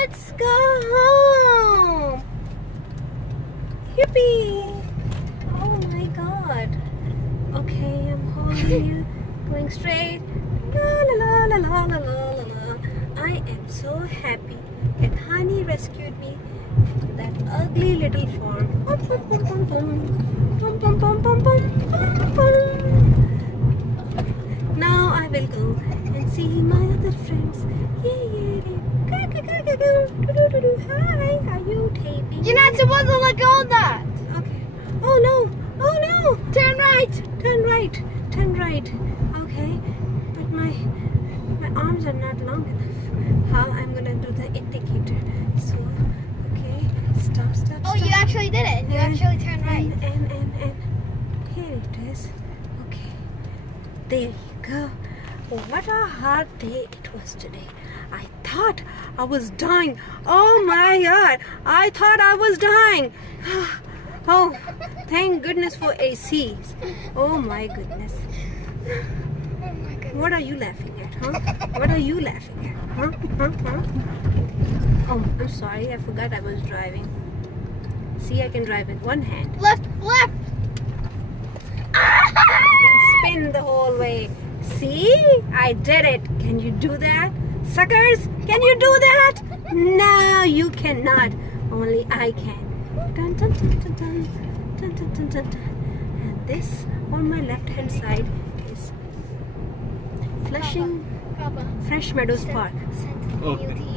Let's go home. Yippee. Oh my God. Okay, I'm holding you. Going straight. La la la la la la la la. I am so happy that Haani rescued me from that ugly little farm. Pum, pum, pum, pum, pum. Pum, pum, pum, pum, pum, pum. Now I will go and see my other friends. Hi, are you taping? You're not supposed to let go of that. Okay. Oh no! Oh no! Turn right. Turn right. Turn right. Okay. But my arms are not long enough. How I'm gonna do the indicator? So, okay. Stop. Stop. Oh, you actually did it. You actually turned right. And here it is. Okay. There you go. What a hard day it was today. I thought I was dying. Oh my God. I thought I was dying. Oh, thank goodness for ACs. Oh my goodness. Oh my goodness. What are you laughing at, huh? What are you laughing at? Huh? Oh, I'm sorry. I forgot I was driving. See, I can drive with one hand. Left. I can spin the whole way. See? I did it. Can you do that? Suckers, can you do that? No, you cannot. Only I can. Dun, dun, dun, dun, dun. Dun, dun, dun, dun, dun. And this on my left hand side is Flushing Papa. Fresh Meadows Park. Okay.